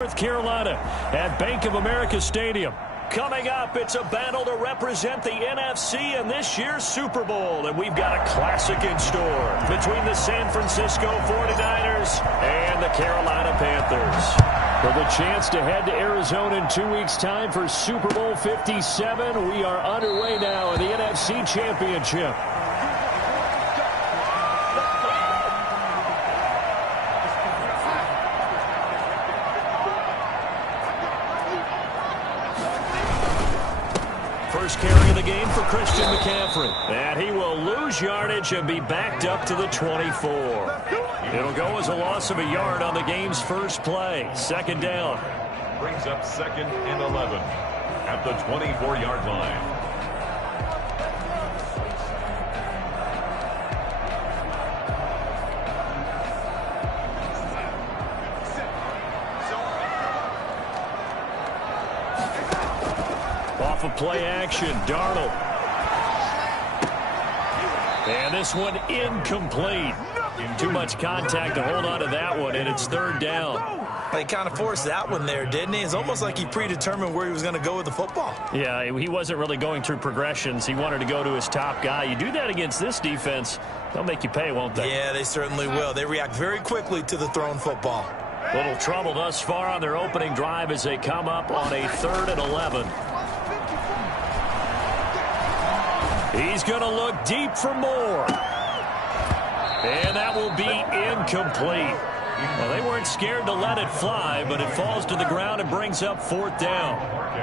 North Carolina at Bank of America Stadium. Coming up, it's a battle to represent the NFC in this year's Super Bowl, and we've got a classic in store between the San Francisco 49ers and the Carolina Panthers. With a chance to head to Arizona in 2 weeks' time for Super Bowl 57, we are underway now in the NFC Championship. First carry of the game for Christian McCaffrey. And he will lose yardage and be backed up to the 24. It'll go as a loss of a yard on the game's first play. Second down. Brings up 2nd and 11 at the 24-yard line. Off of play action, Darnold. And this one incomplete. Too much contact to hold on to that one, and it's third down. He kind of forced that one there, didn't he? It's almost like he predetermined where he was going to go with the football. Yeah, he wasn't really going through progressions. He wanted to go to his top guy. You do that against this defense, they'll make you pay, won't they? Yeah, they certainly will. They react very quickly to the thrown football. Little trouble thus far on their opening drive as they come up on a 3rd and 11. He's going to look deep for more. And that will be incomplete. Well, they weren't scared to let it fly, but it falls to the ground and brings up 4th down.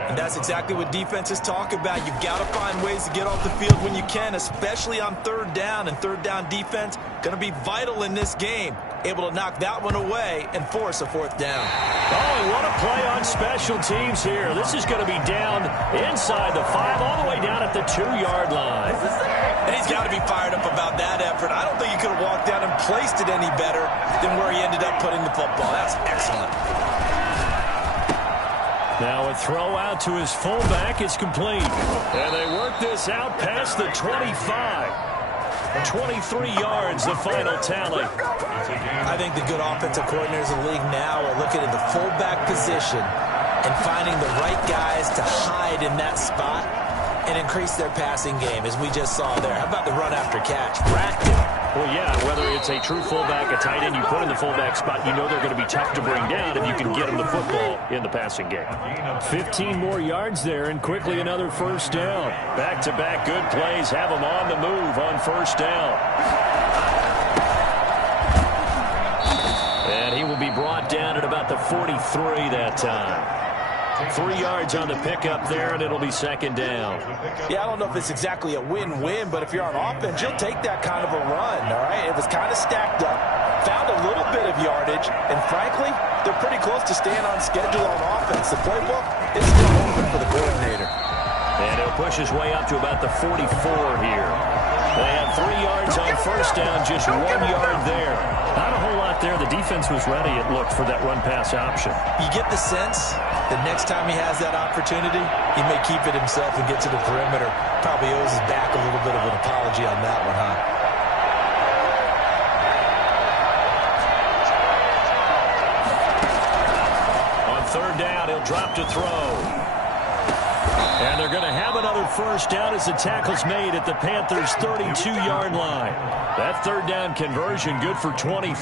And that's exactly what defenses talk about. You've got to find ways to get off the field when you can, especially on 3rd down. And 3rd down defense going to be vital in this game. Able to knock that one away and force a 4th down. Oh, and what a play on special teams here. This is going to be down inside the 5, all the way down at the 2-yard line. And he's got to be fired up about that effort. I don't think he could have walked down and placed it any better than where he ended up putting the football. That's excellent. Now a throw out to his fullback. It's complete. And they work this out past the 25. 23 yards, the final tally. I think the good offensive coordinators in the league now are looking at the fullback position and finding the right guys to hide in that spot and increase their passing game, as we just saw there. How about the run after catch? Racked it. Well, yeah, whether it's a true fullback, a tight end you put in the fullback spot, you know they're going to be tough to bring down if you can get them the football in the passing game. 15 more yards there, and quickly another 1st down. Back-to-back good plays have them on the move on 1st down. And he will be brought down at about the 43 that time. 3 yards on the pickup there, and it'll be 2nd down. Yeah, I don't know if it's exactly a win-win, but if you're on offense, you'll take that kind of a run, all right? It was kind of stacked up, found a little bit of yardage, and frankly, they're pretty close to staying on schedule on offense. The playbook is still open for the coordinator. And he'll push his way up to about the 44 here. They have 3 yards on 1st down, just 1 yard there. Not a whole lot there. The defense was ready, it looked, for that run-pass option. You get the sense that next time he has that opportunity, he may keep it himself and get to the perimeter. Probably owes his back a little bit of an apology on that one, huh? On 3rd down, he'll drop to throw. And they're going to have another 1st down as the tackle's made at the Panthers' 32-yard line. That 3rd down conversion good for 23.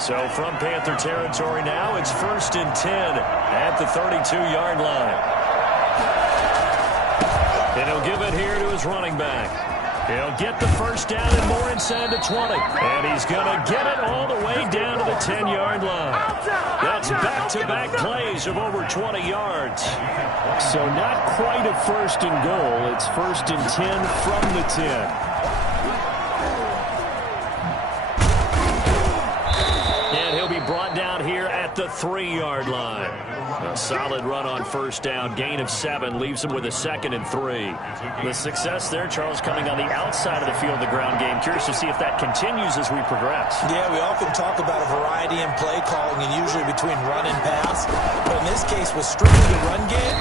So from Panther territory now, it's 1st and 10 at the 32-yard line. And he'll give it here to his running back. He'll get the 1st down and more inside the 20. And he's going to get it all the way down to the 10-yard line. That's back-to-back plays of over 20 yards. So not quite a 1st and goal. It's 1st and 10 from the 10. And he'll be brought down here at the 3-yard line. A solid run on 1st down. Gain of 7 leaves him with a 2nd and 3. The success there, Charles, coming on the outside of the field, the ground game. Curious to see if that continues as we progress. Yeah, we often talk about a variety in play calling and usually between run and pass. But in this case, with strictly the run game,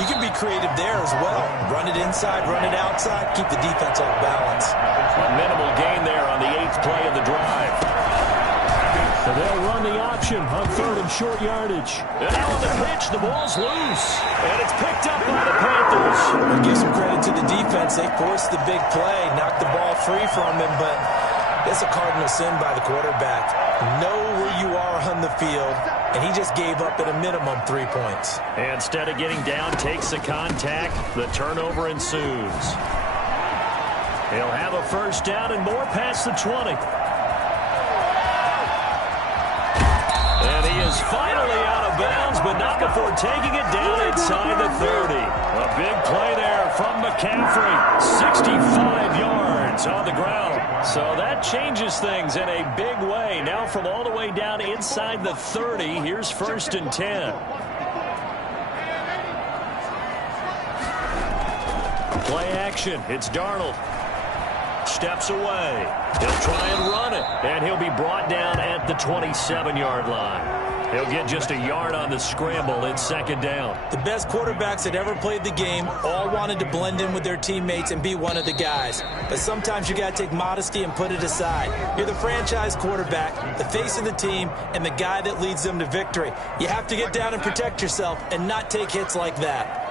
you can be creative there as well. Run it inside, run it outside, keep the defense off balance. A minimal gain there on the 8th play of the drive. And they'll run the option on 3rd and short yardage. And now on the pitch, the ball's loose. And it's picked up by the Panthers. We'll give some credit to the defense. They forced the big play, knocked the ball free from him, but it's a cardinal sin by the quarterback. Know where you are on the field, and he just gave up at a minimum 3 points. And instead of getting down, takes the contact. The turnover ensues. He'll have a first down and more past the 20. And he is finally out of bounds, but not before taking it down inside the 30. A big play there from McCaffrey. 65 yards on the ground. So that changes things in a big way. Now from all the way down inside the 30, here's 1st and 10. Play action. It's Darnold. Steps away. He'll try and run it. And he'll be brought down at the 27-yard line. He'll get just a yard on the scramble in 2nd down. The best quarterbacks that ever played the game all wanted to blend in with their teammates and be one of the guys. But sometimes you got to take modesty and put it aside. You're the franchise quarterback, the face of the team, and the guy that leads them to victory. You have to get down and protect yourself and not take hits like that.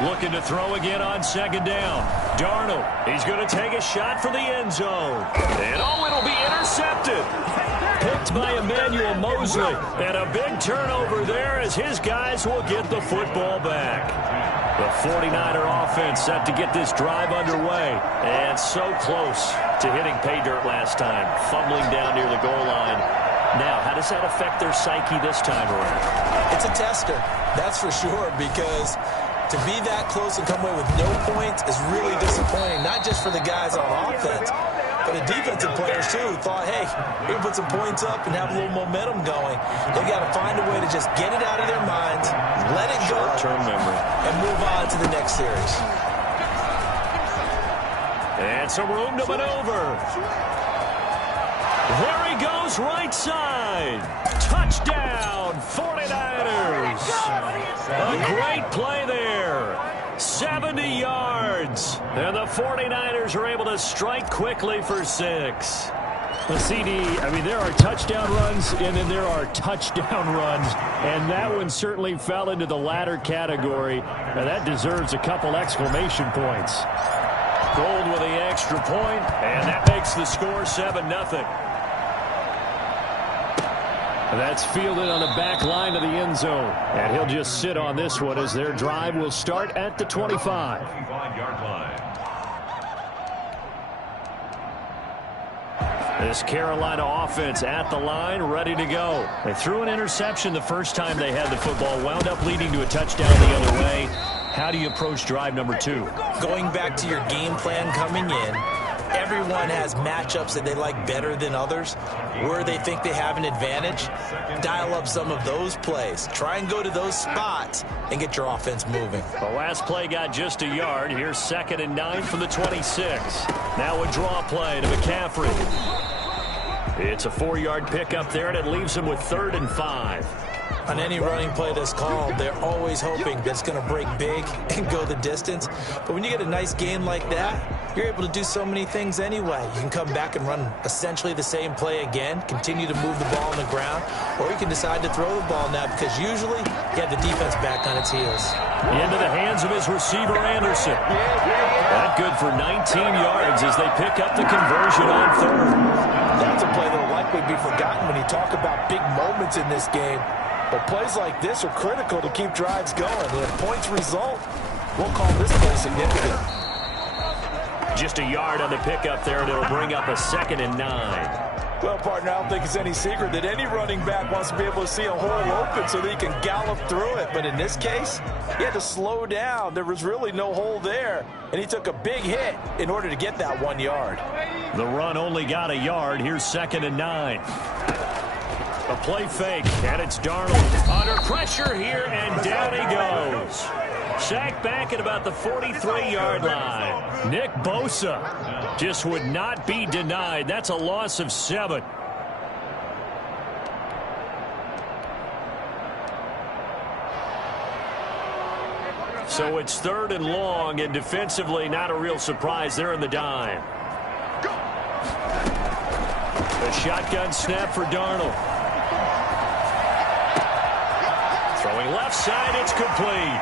Looking to throw again on 2nd down. Darnold, he's going to take a shot for the end zone. And it'll be intercepted. Picked by Emmanuel Mosley. And a big turnover there as his guys will get the football back. The 49er offense set to get this drive underway. And so close to hitting pay dirt last time. Fumbling down near the goal line. Now, how does that affect their psyche this time around? It's a tester, that's for sure, because to be that close and come away with no points is really disappointing, not just for the guys on offense, but the defensive players, too, who thought, hey, we're going to put some points up and have a little momentum going. They've got to find a way to just get it out of their minds, let it go, short-term memory, and move on to the next series. And some room to maneuver. There he goes, right side. Touchdown, 49ers. A great play there. 70 yards. And the 49ers are able to strike quickly for 6. Well, CD, I mean, there are touchdown runs, and then there are touchdown runs. And that one certainly fell into the latter category. Now, that deserves a couple exclamation points. Gold with the extra point, and that makes the score 7-0. That's fielded on the back line of the end zone. And he'll just sit on this one as their drive will start at the 25. This Carolina offense at the line, ready to go. They threw an interception the first time they had the football, wound up leading to a touchdown the other way. How do you approach drive number 2? Going back to your game plan coming in, everyone has matchups that they like better than others, where they think they have an advantage. Dial up some of those plays. Try and go to those spots and get your offense moving. The last play got just a yard. Here's 2nd and 9 from the 26. Now a draw play to McCaffrey. It's a 4-yard pickup there, and it leaves him with 3rd and 5. On any running play that's called, they're always hoping that it's going to break big and go the distance. But when you get a nice game like that, you're able to do so many things anyway. You can come back and run essentially the same play again, continue to move the ball on the ground, or you can decide to throw the ball now because usually you have the defense back on its heels. Into the hands of his receiver, Anderson. That good for 19 yards as they pick up the conversion on 3rd. That's a play that will likely be forgotten when you talk about big moments in this game. But plays like this are critical to keep drives going. And if points result, we'll call this play significant. Just a yard on the pickup there, and it'll bring up a 2nd and 9. Well, partner, I don't think it's any secret that any running back wants to be able to see a hole open so that he can gallop through it. But in this case, he had to slow down. There was really no hole there, and he took a big hit in order to get that 1 yard. The run only got a yard. Here's 2nd and 9. A play fake, and it's Darnold under pressure here, and down he goes. Sacked back at about the 43-yard line. Nick Bosa just would not be denied. That's a loss of 7. So it's 3rd and long, and defensively not a real surprise. They're in the dime. A shotgun snap for Darnold. Throwing left side, it's complete.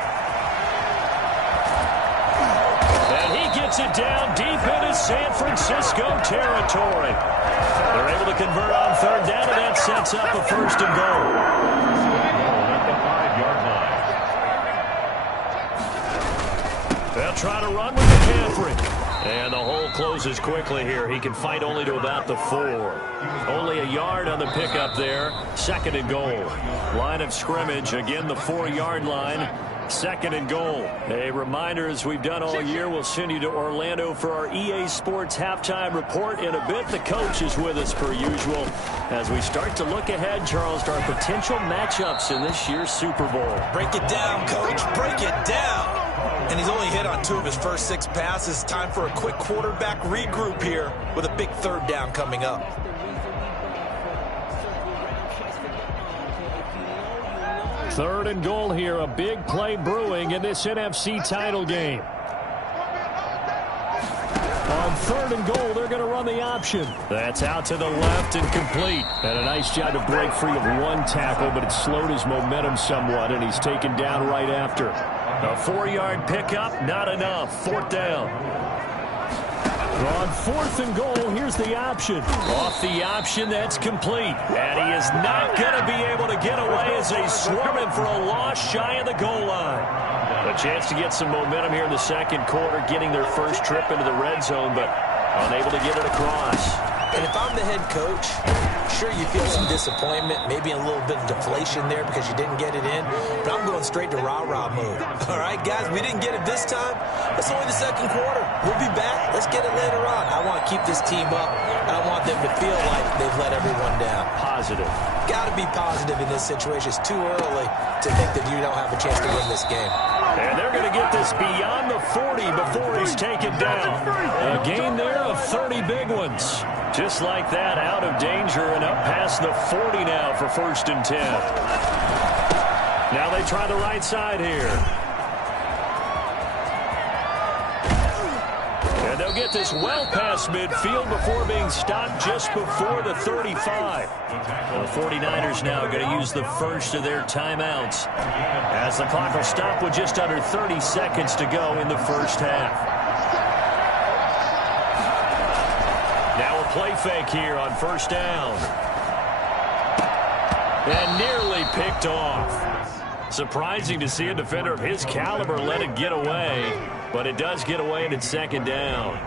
And he gets it down deep into San Francisco territory. They're able to convert on third down, and that sets up a first and goal. At the 5-yard line. They'll try to run with McCaffrey. And the hole closes quickly here. He can fight only to about the 4. Only a yard on the pickup there. Second and goal. Line of scrimmage, again the 4-yard line. Second and goal. A reminder, as we've done all year, we'll send you to Orlando for our EA Sports halftime report in a bit. The coach is with us per usual as we start to look ahead, Charles, to our potential matchups in this year's Super Bowl. Break it down, Coach. Break it down. And he's only hit on 2 of his first 6 passes. Time for a quick quarterback regroup here with a big third down coming up. Third and goal here. A big play brewing in this NFC title game. On third and goal, they're going to run the option. That's out to the left and complete. And a nice job to break free of 1 tackle, but it slowed his momentum somewhat, and he's taken down right after. A 4-yard pickup, not enough. Fourth down. On fourth and goal, here's the option. Off the option, that's complete. And he is not going to be able to get away as they swarm him for a loss shy of the goal line. A chance to get some momentum here in the second quarter, getting their first trip into the red zone, but unable to get it across. And if I'm the head coach, sure, you feel some disappointment, maybe a little bit of deflation there because you didn't get it in, but I'm going straight to rah-rah mode. All right, guys, we didn't get it this time. It's only the second quarter. We'll be back. Let's get it later on. I want to keep this team up. I don't want them to feel like they've let everyone down. Positive. Got to be positive in this situation. It's too early to think that you don't have a chance to win this game. And they're going to get this beyond the 40 before he's taken down. A gain there of 30 big ones. Just like that, out of danger and up past the 40 now for first and 10. Now they try the right side here. And they'll get this well past midfield before being stopped just before the 35. The 49ers now going to use the first of their timeouts as the clock will stop with just under 30 seconds to go in the first half. Now a play fake here on first down. And nearly picked off. Surprising to see a defender of his caliber let it get away, but it does get away and it's second down.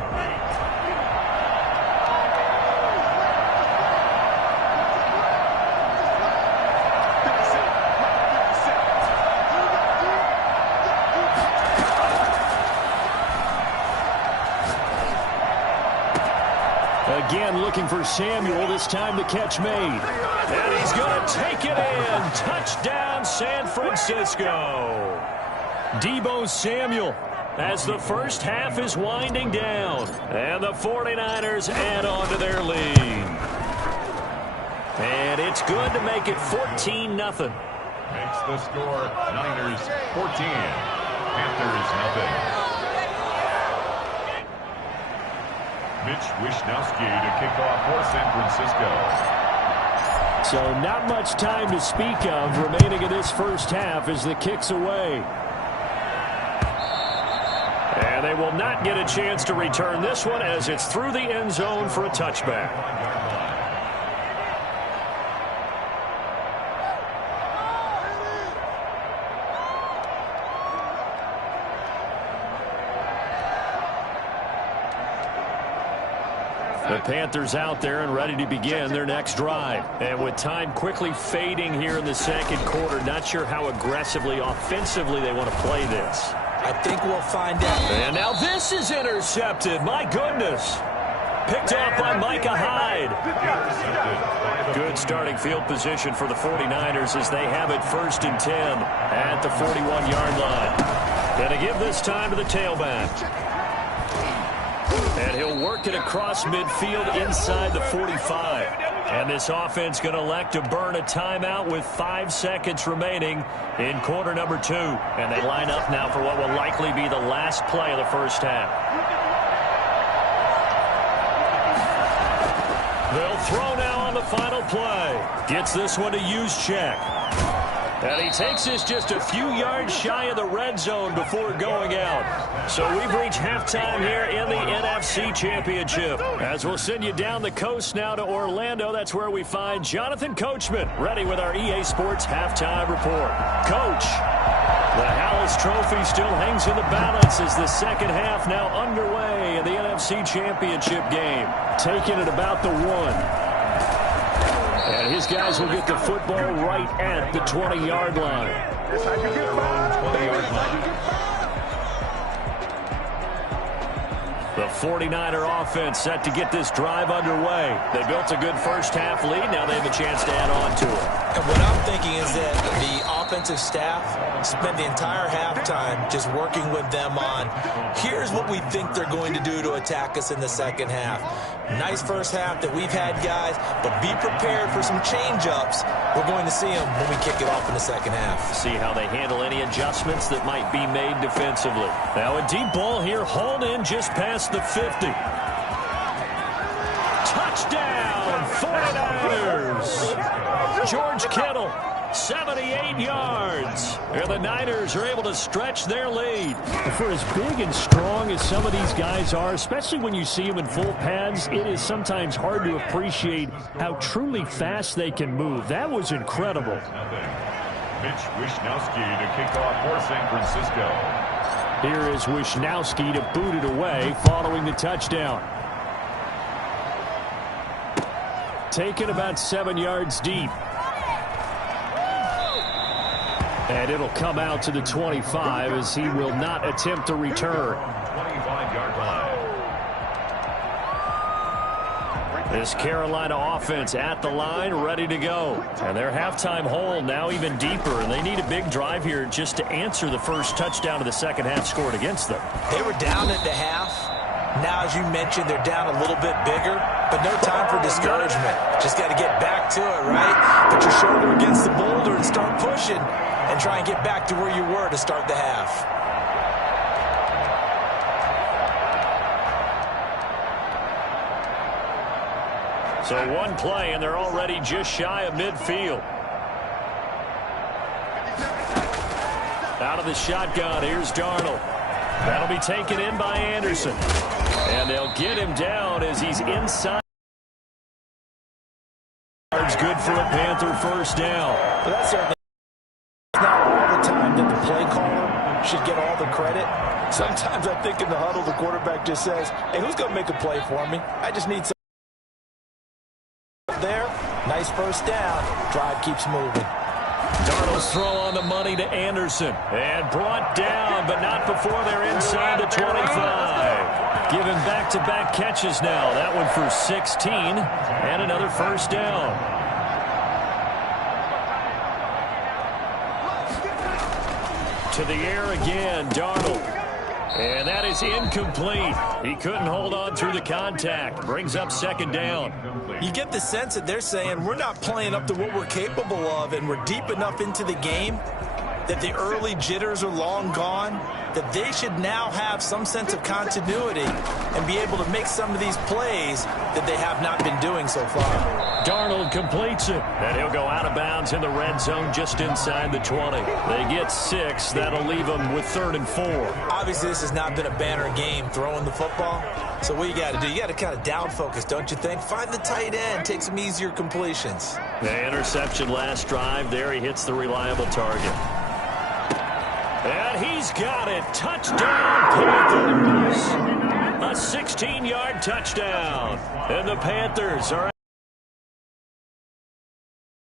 Again, looking for Samuel, this time the catch made. And he's going to take it in. Touchdown, San Francisco. Deebo Samuel as the first half is winding down. And the 49ers add on to their lead. And it's good to make it 14-0. Makes the score Niners 14, Panthers 0. Mitch Wishnowsky to kick off for San Francisco. So not much time to speak of remaining in this first half as the kick's away. And they will not get a chance to return this one as it's through the end zone for a touchback. The Panthers out there and ready to begin their next drive. And with time quickly fading here in the second quarter, not sure how aggressively, offensively they want to play this. I think we'll find out. And now this is intercepted. My goodness. Picked off by Micah Hyde. Good starting field position for the 49ers as they have it first and 10 at the 41-yard line. Going to give this time to the tailback. And he'll work it across midfield inside the 45. And this offense going to elect to burn a timeout with 5 seconds remaining in quarter number 2. And they line up now for what will likely be the last play of the first half. They'll throw now on the final play. Gets this one to Juszczyk. And he takes this just a few yards shy of the red zone before going out. So we've reached halftime here in the NFC Championship. As we'll send you down the coast now to Orlando, that's where we find Jonathan Coachman, ready with our EA Sports halftime report. Coach, the Hallis Trophy still hangs in the balance as the second half now underway in the NFC Championship game. Taking it about the 1. And his guys will get the football right at the 20-yard line. 20-yard line. The 49er offense set to get this drive underway. They built a good first half lead. Now they have a chance to add on to it. And what I'm thinking is that the offensive staff spent the entire halftime just working with them on, here's what we think they're going to do to attack us in the second half. Nice first half that we've had, guys, but be prepared for some change-ups. We're going to see them when we kick it off in the second half. See how they handle any adjustments that might be made defensively. Now a deep ball here, hauled in just past the 50. Touchdown, 49ers! George Kittle, 78 yards. And the Niners are able to stretch their lead. For as big and strong as some of these guys are, especially when you see them in full pads, it is sometimes hard to appreciate how truly fast they can move. That was incredible. Mitch Wishnowsky to kick off for San Francisco. Here is Wishnowsky to boot it away following the touchdown. Taken about 7 yards deep. And it'll come out to the 25 as he will not attempt to return. 25-yard line. This Carolina offense at the line, ready to go. And their halftime hole now even deeper, and they need a big drive here just to answer the first touchdown of the second half scored against them. They were down at the half. Now, as you mentioned, they're down a little bit bigger, but no time for discouragement. Just got to get back to it, right? Put your shoulder against the boulder and start pushing and try and get back to where you were to start the half. So one play, and they're already just shy of midfield. Out of the shotgun, here's Darnold. That'll be taken in by Anderson. And they'll get him down as he's inside. Good for a Panther first down. But that's certainly not all the time that the play caller should get all the credit. Sometimes I think in the huddle, the quarterback just says, hey, who's going to make a play for me? I just need some. There, nice first down. Drive keeps moving. Darnold's throw on the money to Anderson. And brought down, but not before they're inside the 25. Given back-to-back catches now. That one for 16 and another first down. To the air again, Darnold. And that is incomplete. He couldn't hold on through the contact. Brings up second down. You get the sense that they're saying we're not playing up to what we're capable of, and we're deep enough into the game that the early jitters are long gone, that they should now have some sense of continuity and be able to make some of these plays that they have not been doing so far. Darnold completes it, and he'll go out of bounds in the red zone just inside the 20. They get 6. That'll leave them with 3rd and 4. Obviously, this has not been a banner game throwing the football. So what you got to do, you got to kind of down focus, don't you think? Find the tight end, take some easier completions. The interception last drive. There he hits the reliable target. And he's got it. Touchdown, Panthers. A 16-yard touchdown. And the Panthers are.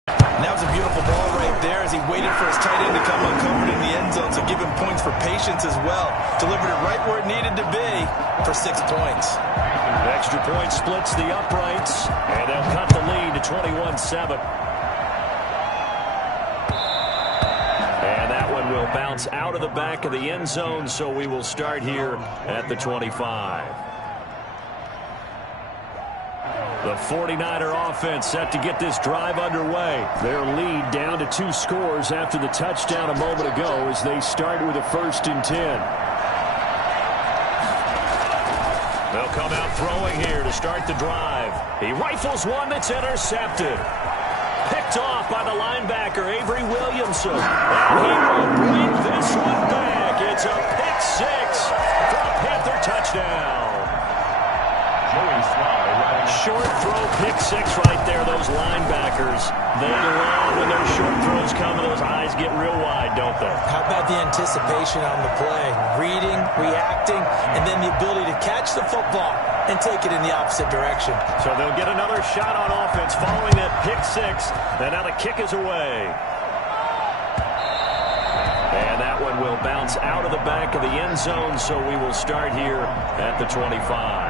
And that was a beautiful ball right there as he waited for his tight end to come uncovered in the end zone, so give him points for patience as well. Delivered it right where it needed to be for 6 points. The extra point splits the uprights, and they'll cut the lead to 21-7. And that one will bounce out of the back of the end zone, so we will start here at the 25. The 49er offense set to get this drive underway. Their lead down to 2 scores after the touchdown a moment ago as they start with a 1st and 10. They'll They'll come out throwing here to start the drive. He rifles one that's intercepted. Picked off by the linebacker, Avery Williamson. And he will bring this one back. It's a pick six for a Panther touchdown. Short throw, pick six right there. Those linebackers, they love when their short throws come and those eyes get real wide, don't they? How about the anticipation on the play? Reading, reacting, and then the ability to catch the football and take it in the opposite direction. So they'll get another shot on offense following that pick six. And now the kick is away. And that one will bounce out of the back of the end zone, so we will start here at the 25.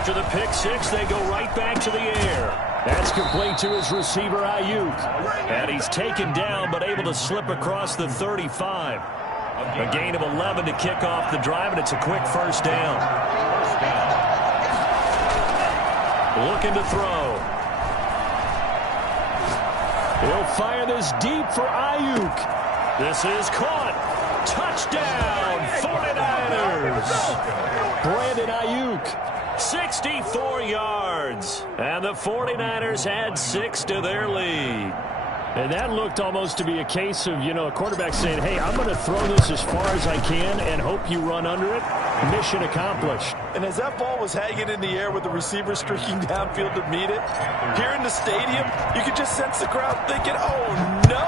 After the pick six, they go right back to the air. That's complete to his receiver, Ayuk. And he's taken down, but able to slip across the 35. A gain of 11 to kick off the drive, and it's a quick first down. Looking to throw. He'll fire this deep for Ayuk. This is caught. Touchdown, 49ers. Brandon Ayuk. 64 yards. And the 49ers add 6 to their lead. And that looked almost to be a case of, a quarterback saying, hey, I'm going to throw this as far as I can and hope you run under it. Mission accomplished. And as that ball was hanging in the air with the receiver streaking downfield to meet it, here in the stadium, you could just sense the crowd thinking, oh, no.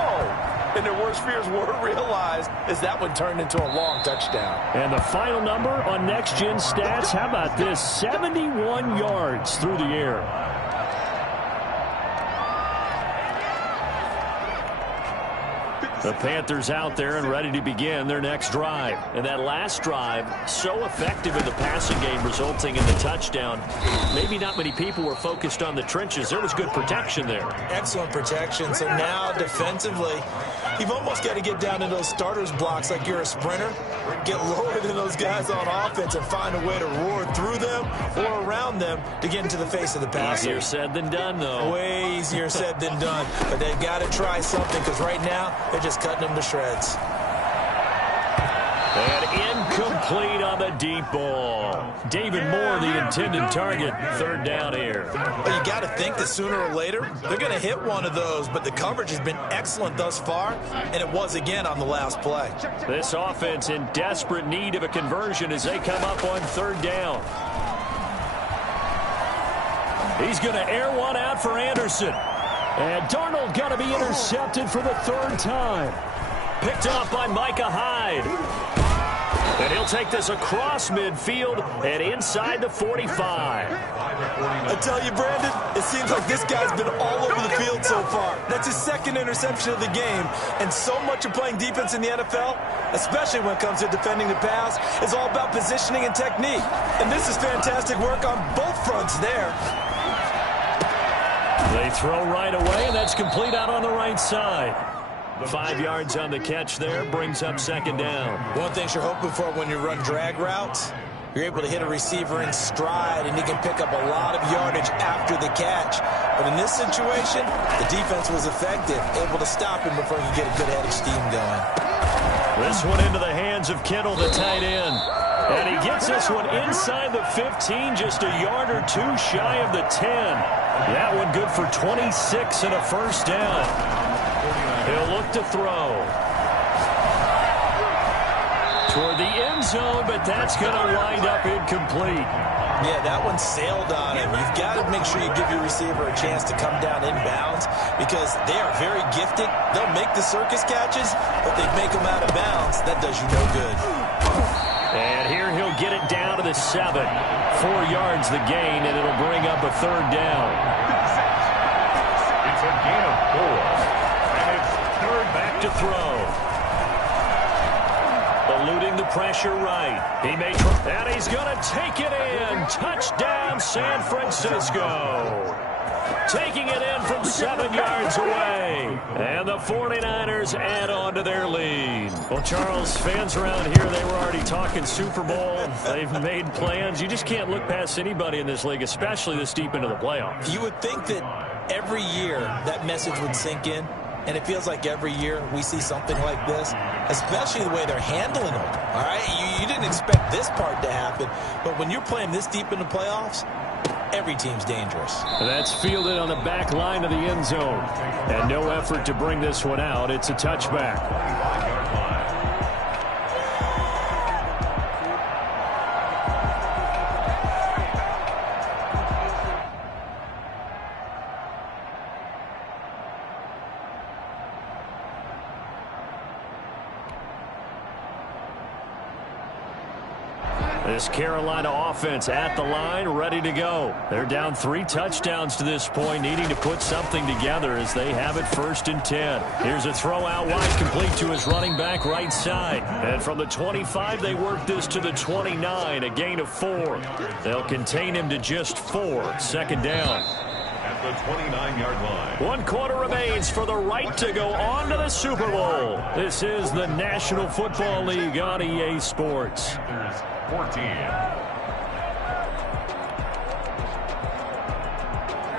And their worst fears were realized as that one turned into a long touchdown. And the final number on Next Gen Stats, how about this? 71 yards through the air. The Panthers out there and ready to begin their next drive. And that last drive, so effective in the passing game, resulting in the touchdown. Maybe not many people were focused on the trenches. There was good protection there. Excellent protection. So now defensively, you've almost got to get down to those starters blocks like you're a sprinter. Get lower than those guys on offense and find a way to roar through them or around them to get into the face of the passer. Easier said than done, though. Way easier said than done. But they've got to try something because right now they're just cutting them to shreds. And incomplete on the deep ball. David Moore, the intended target. Third down here. Well, you got to think that sooner or later they're going to hit one of those, but the coverage has been excellent thus far, and it was again on the last play. This offense in desperate need of a conversion as they come up on third down. He's going to air one out for Anderson. And Darnold got to be intercepted for the third time. Picked off by Micah Hyde. And he'll take this across midfield and inside the 45. I tell you, Brandon, it seems like this guy's been all over the field so far. That's his second interception of the game. And so much of playing defense in the NFL, especially when it comes to defending the pass, is all about positioning and technique. And this is fantastic work on both fronts there. They throw right away, and that's complete out on the right side. 5 yards on the catch there, brings up second down. One thing you're hoping for when you run drag routes, you're able to hit a receiver in stride, and he can pick up a lot of yardage after the catch. But in this situation, the defense was effective, able to stop him before he could get a good head of steam going. This one into the hands of Kittle, the tight end. And he gets this one inside the 15, just a yard or two shy of the 10. That one good for 26 and a first down. He'll look to throw. Toward the end zone, but that's going to wind up incomplete. Yeah, that one sailed on him. You've got to make sure you give your receiver a chance to come down inbounds because they are very gifted. They'll make the circus catches, but they make them out of bounds. That does you no good. And here he'll get it down to the 7. 4 yards the gain, and it'll bring up a third down. It's a gain of 4. And it's third back to throw. Eluding the pressure right. He may try, and he's going to take it in. Touchdown, San Francisco. Taking it in from 7 yards away. And the 49ers add on to their lead. Well, Charles, fans around here, they were already talking Super Bowl. They've made plans. You just can't look past anybody in this league, especially this deep into the playoffs. You would think that every year that message would sink in. And it feels like every year we see something like this, especially the way they're handling them. All right, you didn't expect this part to happen, but when you're playing this deep in the playoffs, every team's dangerous. That's fielded on the back line of the end zone. And no effort to bring this one out. It's a touchback. This Carolina offense at the line, ready to go. They're down 3 touchdowns to this point, needing to put something together as they have it 1st and 10. Here's a throw out wide, complete to his running back right side. And from the 25, they work this to the 29, a gain of 4. They'll contain him to just 4. 2nd down. At the 29-yard line. 1 quarter remains for the right to go on to the Super Bowl. This is the National Football League on EA Sports. 14.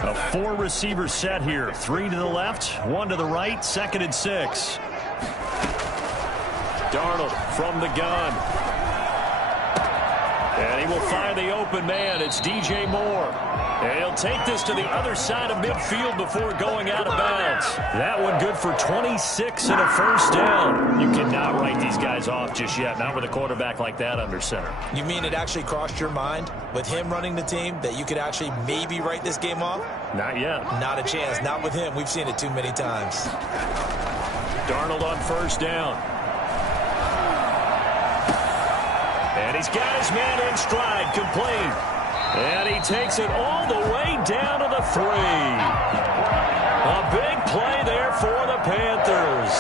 A 4-receiver set here. 3 to the left, 1 to the right, 2nd and 6. Darnold from the gun. And he will find the open man. It's DJ Moore. And he'll take this to the other side of midfield before going out of bounds. That one good for 26 and a 1st down. You cannot write these guys off just yet, not with a quarterback like that under center. You mean it actually crossed your mind with him running the team that you could actually maybe write this game off? Not yet. Not a chance. Not with him. We've seen it too many times. Darnold on 1st down. And he's got his man in stride, complete. And he takes it all the way down to the 3. A big play there for the Panthers.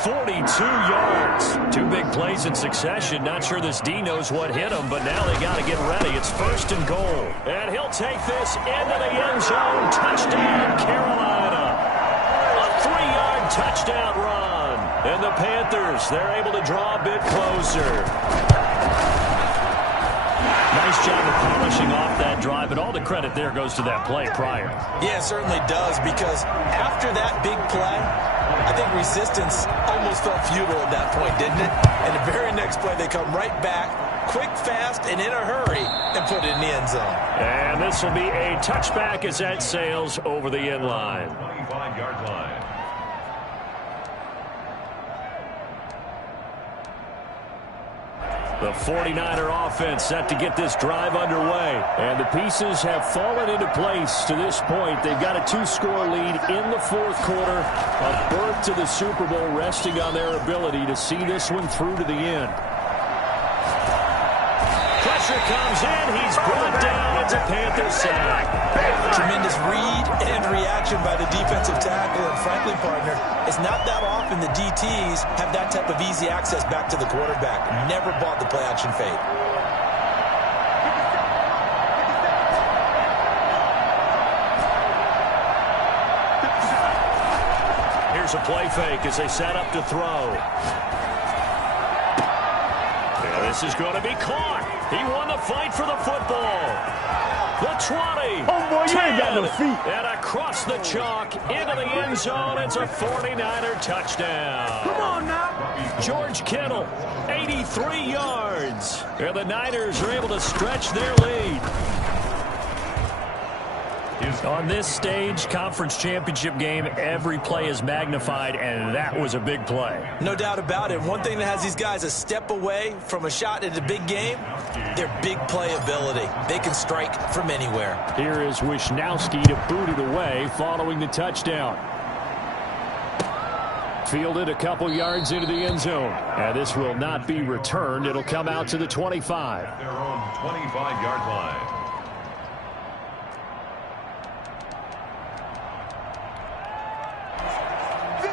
42 yards. 2 big plays in succession. Not sure this D knows what hit him, but now they got to get ready. It's 1st and goal. And he'll take this into the end zone. Touchdown, Carolina. A 3-yard touchdown run. And the Panthers, they're able to draw a bit closer. Nice job of polishing off that drive, but all the credit there goes to that play prior. Yeah, it certainly does, because after that big play, I think resistance almost felt futile at that point, didn't it? And the very next play, they come right back, quick, fast, and in a hurry, and put it in the end zone. And this will be a touchback as that sails over the end line. 25-yard line. The 49er offense set to get this drive underway. And the pieces have fallen into place to this point. They've got a 2-score lead in the 4th quarter. A berth to the Super Bowl resting on their ability to see this one through to the end. Pressure comes in. He's brought down. It's a Panther sack. Tremendous read and reaction by the defensive tackle. And frankly, partner, it's not that often the DTs have that type of easy access back to the quarterback. Never bought the play-action fake. Here's a play fake as they set up to throw. And this is going to be caught. He won the fight for the football. The 20. Oh, boy, you ain't got no feet. And across the chalk into the end zone. It's a 49er touchdown. Come on now. George Kittle, 83 yards. And the Niners are able to stretch their lead. On this stage, conference championship game, every play is magnified, and that was a big play. No doubt about it. One thing that has these guys a step away from a shot at a big game, their big play ability. They can strike from anywhere. Here is Wisnowski to boot it away following the touchdown. Fielded a couple yards into the end zone. And this will not be returned. It'll come out to the 25. Their own 25-yard line.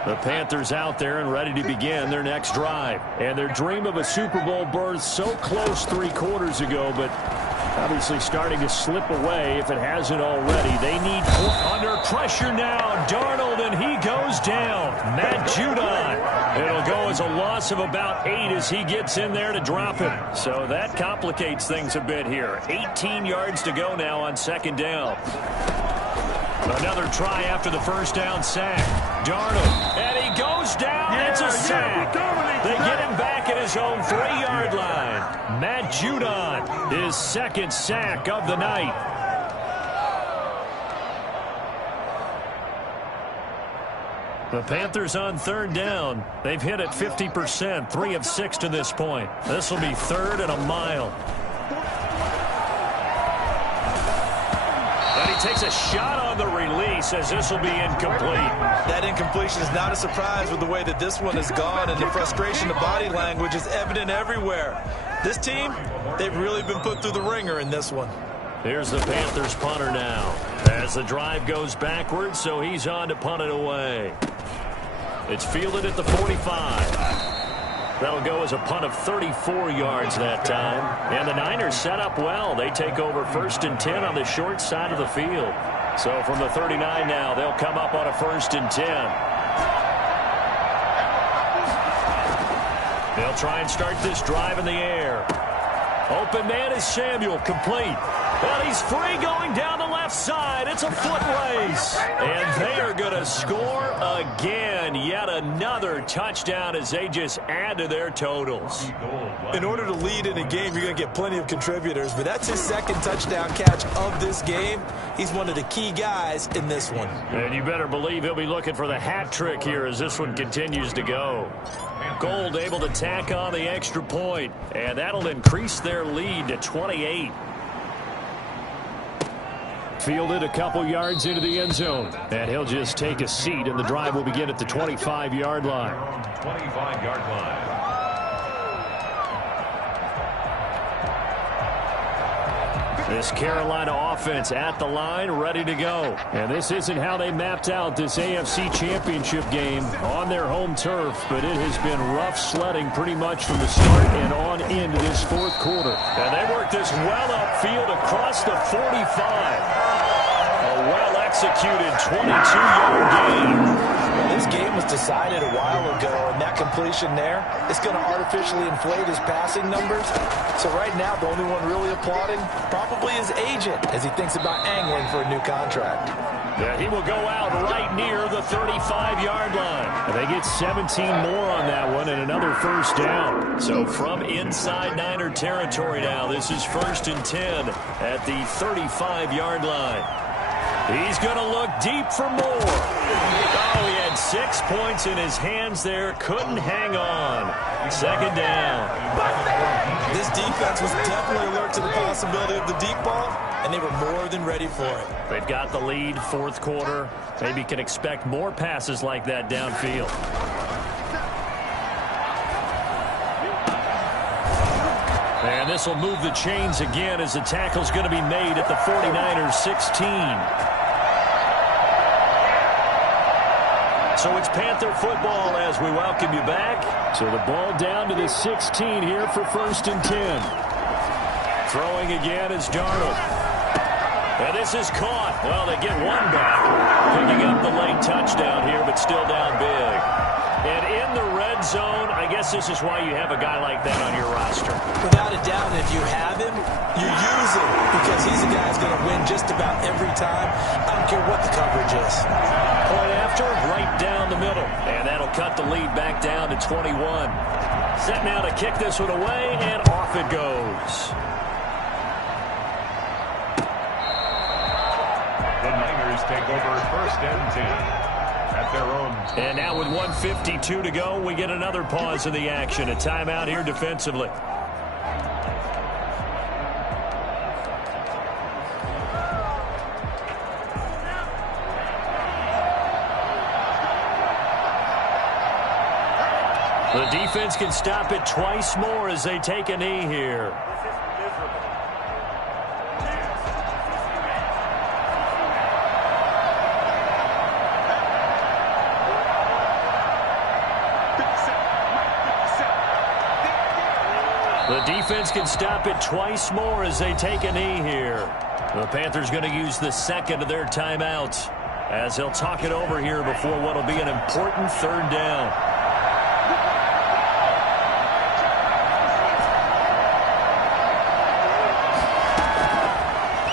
The Panthers out there and ready to begin their next drive. And their dream of a Super Bowl berth so close 3 quarters ago, but obviously starting to slip away if it hasn't already. They need under pressure now. Darnold, and he goes down. Matt Judon. It'll go as a loss of about 8 as he gets in there to drop him. So that complicates things a bit here. 18 yards to go now on 2nd down. Another try after the 1st down sack. Darnold, and goes down. It's a sack. They get him back at his own 3-yard line. Matt Judon, his second sack of the night. The Panthers on third down. They've hit it 50%, 3 of 6 to this point. This will be 3rd and a mile. And he takes a shot on the release as this will be incomplete. That incompletion is not a surprise with the way that this one has gone, and the frustration, the body language is evident everywhere. This team, they've really been put through the ringer in this one. Here's the Panthers punter now. As the drive goes backwards, so he's on to punt it away. It's fielded at the 45. That'll go as a punt of 34 yards that time. And the Niners set up well. They take over 1st and 10 on the short side of the field. So from the 39 now, they'll come up on a 1st and 10. They'll try and start this drive in the air. Open man is Samuel, complete. Well, he's free going down the left side. It's a foot race. And they are going to score again. Yet another touchdown as they just add to their totals. In order to lead in a game, you're going to get plenty of contributors. But that's his second touchdown catch of this game. He's one of the key guys in this one. And you better believe he'll be looking for the hat trick here as this one continues to go. Gold able to tack on the extra point. And that'll increase their lead to 28. Fielded a couple yards into the end zone. And he'll just take a seat, and the drive will begin at the 25-yard line. 25-yard line. This Carolina offense at the line, ready to go. And this isn't how they mapped out this AFC Championship game on their home turf, but it has been rough sledding pretty much from the start and on into this 4th quarter. And they work this well upfield across the 45. A well-executed 22-yard gain. This game was decided a while ago, and that completion there is going to artificially inflate his passing numbers. So right now, the only one really applauding probably his agent as he thinks about angling for a new contract. Yeah, he will go out right near the 35-yard line. And they get 17 more on that one and another 1st down. So from inside Niner territory now, this is 1st and 10 at the 35-yard line. He's going to look deep for more. Oh, he had 6 points in his hands there. Couldn't hang on. 2nd down. This defense was definitely alert to the possibility of the deep ball, and they were more than ready for it. They've got the lead, 4th quarter. Maybe can expect more passes like that downfield. And this will move the chains again as the tackle's going to be made at the 49ers 16. So it's Panther football as we welcome you back. So the ball down to the 16 here for 1st and 10. Throwing again is Darnold. And this is caught. Well, they get one back. Picking up the late touchdown here, but still down big. And in the red zone, I guess this is why you have a guy like that on your roster. Without a doubt, if you have him, you use him because he's a guy who's going to win just about every time. I don't care what the coverage is. Point after, right down the middle. And that'll cut the lead back down to 21. Set now to kick this one away, and off it goes. The Niners take over 1st and 10. At their own. And now with 1:52 to go, we get another pause in the action. A timeout here defensively. The defense can stop it twice more as they take a knee here. The defense can stop it twice more as they take a knee here. The Panthers going to use the 2nd of their timeouts as they'll talk it over here before what will be an important 3rd down.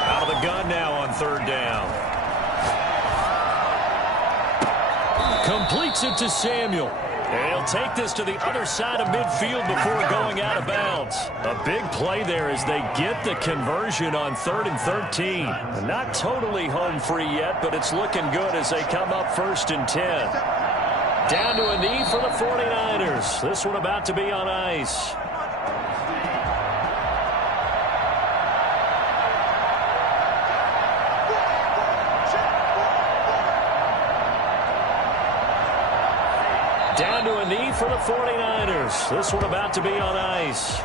Out of the gun now on 3rd down. Completes it to Samuel. And he'll take this to the other side of midfield before going out of bounds. A big play there as they get the conversion on 3rd and 13. Not totally home free yet, but it's looking good as they come up 1st and 10. Down to a knee for the 49ers. This one about to be on ice. Down to a knee for the 49ers. This one about to be on ice.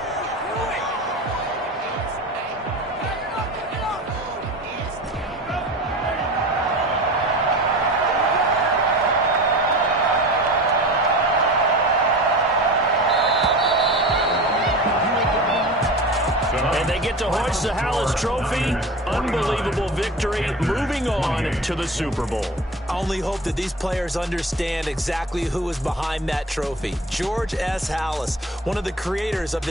And they get to hoist the Hallis Trophy. Unbelievable victory. Moving on to the Super Bowl. I only hope that these players understand exactly who is behind that trophy. George S. Hallis, one of the creators of the